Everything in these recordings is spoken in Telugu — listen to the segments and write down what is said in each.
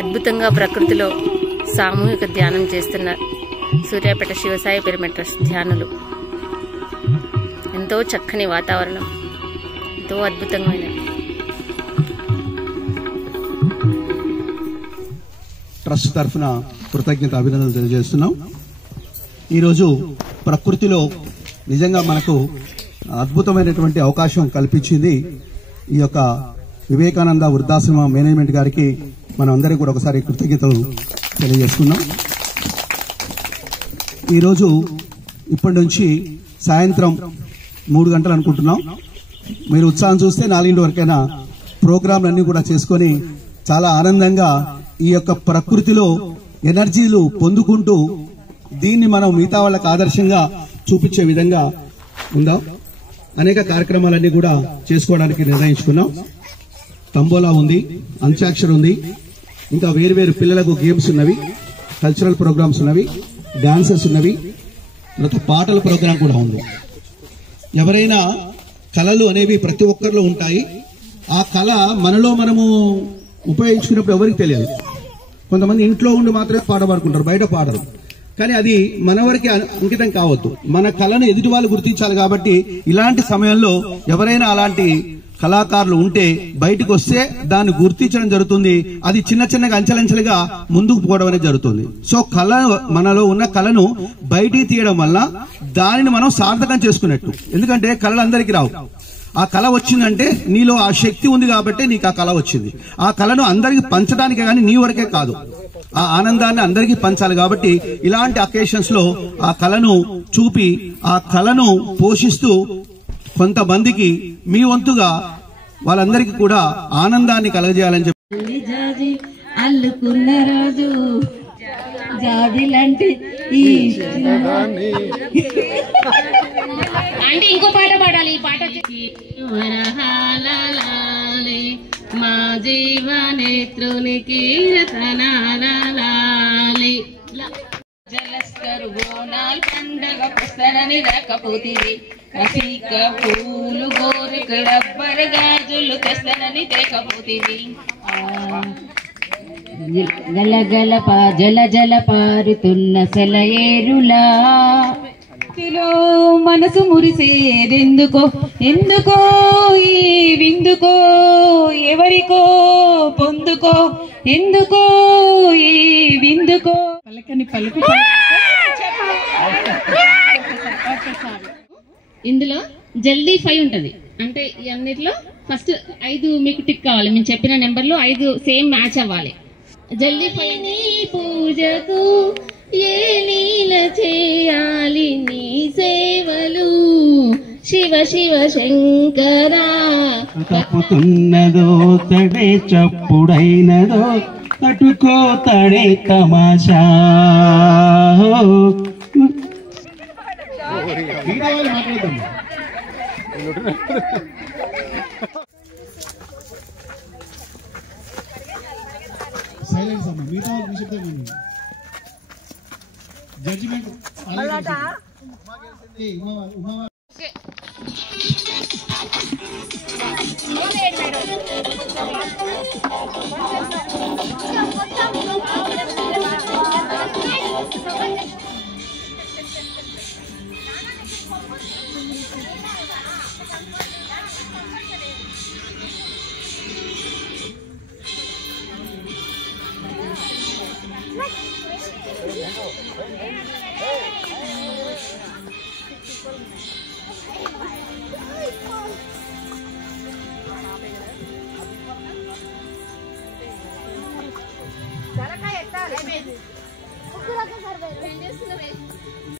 అద్భుతంగా ప్రకృతిలో సామూహిక ధ్యానం చేస్తున్న సూర్యాపేట శివసాయి పిరమిడ్ ట్రస్ట్ ధ్యానులు. ఎంతో చక్కని వాతావరణం, ఎంతో అద్భుతమైన. ట్రస్ట్ తరఫున కృతజ్ఞత అభినందనలు తెలియజేస్తున్నాం. ఈరోజు ప్రకృతిలో నిజంగా మనకు అద్భుతమైనటువంటి అవకాశం కల్పించింది ఈ యొక్క వివేకానంద వృద్ధాశ్రమ మేనేజ్మెంట్ గారికి మనం అందరికీ కూడా ఒకసారి కృతజ్ఞతలు తెలియజేస్తున్నాం. ఈరోజు ఇప్పటి నుంచి సాయంత్రం 3 గంటలు అనుకుంటున్నాం. మీరు ఉత్సాహం చూస్తే 4 వరకైనా ప్రోగ్రాంలన్నీ కూడా చేసుకొని చాలా ఆనందంగా ఈ యొక్క ప్రకృతిలో ఎనర్జీలు పొందుకుంటూ దీన్ని మనం మిగతా వాళ్ళకి ఆదర్శంగా చూపించే విధంగా ఉందాం. అనేక కార్యక్రమాలన్నీ కూడా చేసుకోవడానికి నిర్ణయించుకున్నాం. తంబోలా ఉంది, అంత్యాక్షరి ఉంది, ఇంకా వేరు పిల్లలకు గేమ్స్ ఉన్నవి, కల్చరల్ ప్రోగ్రామ్స్ ఉన్నవి, డాన్సెస్ ఉన్నవి, తర్వాత పాటల ప్రోగ్రాం కూడా ఉంది. ఎవరైనా కళలు అనేవి ప్రతి ఒక్కరిలో ఉంటాయి. ఆ కళ మనలో మనము ఉపయోగించుకున్నప్పుడు ఎవరికి తెలియదు. కొంతమంది ఇంట్లో ఉండి మాత్రమే పాట పాడుకుంటారు, బయట పాడరు. కానీ అది మన వరకే అంకితం కావద్దు. మన కళను ఎదుటి వాళ్ళు గుర్తించాలి. కాబట్టి ఇలాంటి సమయంలో ఎవరైనా అలాంటి కళాకారులు ఉంటే బయటకు వస్తే దాన్ని గుర్తించడం జరుగుతుంది. అది చిన్నగా అంచెలంచెలుగా ముందుకు పోవడం అనేది జరుగుతుంది. సో కళ, మనలో ఉన్న కళను బయటికి తీయడం వల్ల దానిని మనం సార్థకం చేసుకున్నట్టు. ఎందుకంటే కళలు అందరికీ రావు. ఆ కళ వచ్చిందంటే నీలో ఆ శక్తి ఉంది కాబట్టి నీకు ఆ కళ వచ్చింది. ఆ కళను అందరికి పంచడానికే కానీ నీ వరకే కాదు. ఆ ఆనందాన్ని అందరికీ పంచాలి. కాబట్టి ఇలాంటి అకేషన్స్ లో ఆ కళను చూపి ఆ కళను పోషిస్తూ కొంతమందికి మీ వంతుగా వాళ్ళందరికీ కూడా ఆనందాన్ని కలగజేయాలని చెప్పి అల్లుకున్న రోజు జాబిలంటే అంటే ఇంకో పాట పాడాలి. ఈ పాట మా జీవనేత్రునికి రతనాలి జలస్కరు గోనాల్ పండగ పుస్తరని రాకపోతివి రసిక పూలు గోరిక రబ్బర్ గాజులు తెస్తనని తేకపోతివి గలగల జల పారుతున్న సెలయేరులా మనసు మురిసేదెందుకో ఎందుకో ఈ విందుకో ఎవరికో పొందుకో ఎందుకో ఈ విందుకో పలకని పలుకు. ఇందులో జల్దీ 5 ఉంటది. అంటే ఈ అన్నిట్లో ఫస్ట్ 5 మీకు టిక్ కావాలి. మేము చెప్పిన నెంబర్లో 5 సేమ్ మ్యాచ్ అవ్వాలి. జల్దీ 5 పూజకు ఏ లీల చేయాలి నీ సేవలు శివ శివ శంకరా. తప్పుతున్నదో తడే చప్పుడైనదో తటుకో తడే తమాషా. సైలెన్స్ అమ్మ, మిగతా వాళ్ళు నిశ్శబ్దంగా జడ్జిమెంట్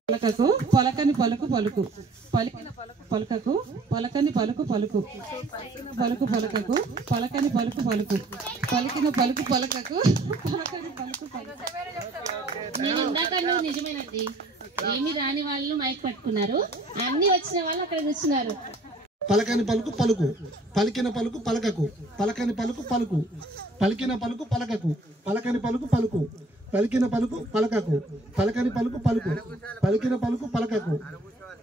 పలకకు పలకని పలుకు పలుకు పలికిన పలకకు పలకని పలుకు పలుకు పలుకు పలకకు పలకని పలుకు పలుకు పలికిన పలుకు పలకకు పలకని పలుకు పలుకు. నేను ఇందాక నిజమేనండి, ఏమి రాని వాళ్ళు మైక్ పట్టుకున్నారు, అన్ని వచ్చిన వాళ్ళు అక్కడ కూర్చున్నారు. పలకని పలుకు పలుకు పలికిన పలుకు పలకకు పలకని పలుకు పలుకు పలికిన పలుకు పలకకు పలకని పలుకు పలుకు పలికిన పలుకు పలకకు పలకని పలుకు పలుకు పలికిన పలుకు పలకకు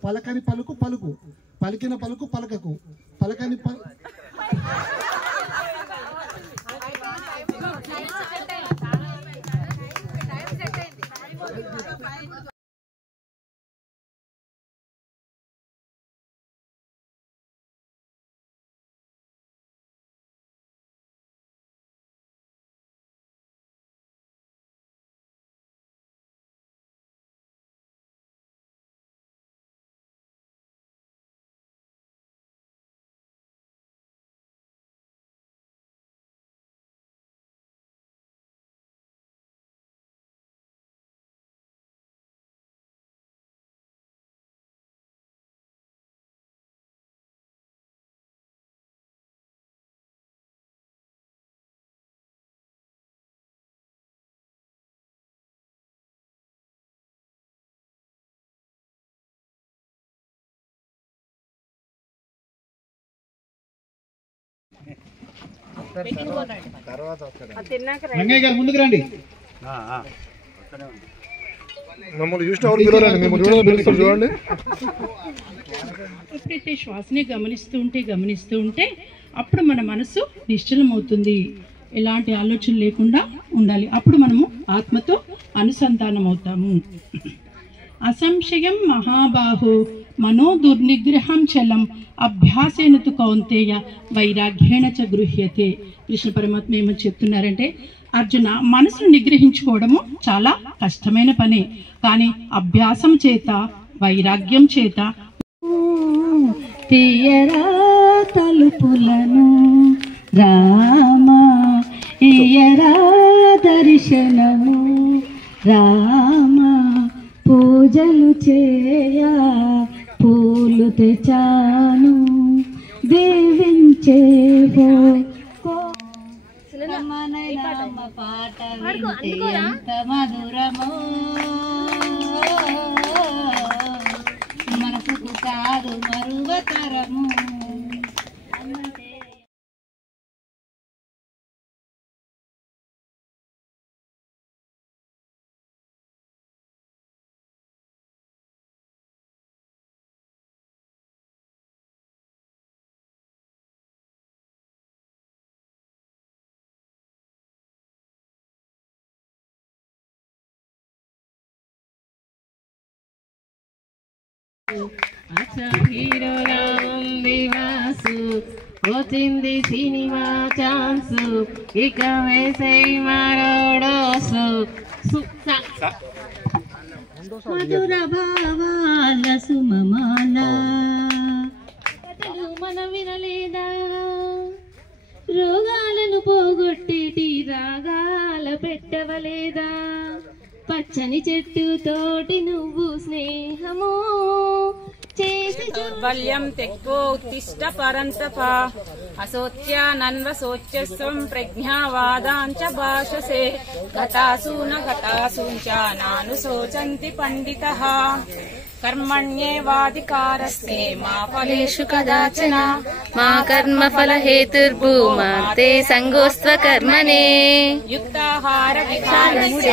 పలకని పలుకు పలుకు పలికిన పలుకు పలకకు పలకని రంగయ్య గారు ముందుకు రండి. మమ్మల్ని చూసిన వాళ్ళు పిలవరండి, మేము చూడండి. ఎప్పుడైతే శ్వాసని గమనిస్తూ ఉంటే అప్పుడు మన మనసు నిశ్చలమవుతుంది. ఎలాంటి ఆలోచన లేకుండా ఉండాలి. అప్పుడు మనము ఆత్మతో అనుసంధానం అవుతాము. అసంశయం మహాబాహు మనో దుర్నిగ్రహం చలం అభ్యాసేన తు కౌంతేయ వైరాగ్యేణ చ గృహ్యతే. కృష్ణ పరమాత్మ ఏమని చెప్తున్నారంటే, అర్జున, మనసును నిగ్రహించుకోవడము చాలా కష్టమైన పని, కానీ అభ్యాసం చేత వైరాగ్యం చేత తీయరా తలుపులను రామా ఇయరా దర్శనము రామా పూజలు చేయ పూలు తెచాను దేవించేవో రామ పాట వింటే ఎంత మధురమో మనసుకు కాదు మరువతరము. దివాసు వచ్చింది సినిమా ఛాన్సు, ఇక వేసేయి మరోడోసు. మధుర భావాల సుమమాల కథలు మనం వినలేదా, రోగాలను పోగొట్టేటి రాగాల పెట్టవలేదా, పచ్చని చెట్టు తోటి నువ్వు స్నేహము చేసి దౌర్బల్యం తెక్వో ఉత్తిష్ట పరంతప అసోచ్యానన్వసోచ్యస్వం ప్రజ్ఞావాదాంచ భాషసే ఘటాసూన ఘటాసూంచ నానుశోచంతి పండితః కర్మణ్యేవాధికారస్తే మా ఫలేషు కదాచన మా కర్మ ఫల హేతుర్భూమా తే సంగోస్త్వ కర్మనే యుక్తాహార విహారస్య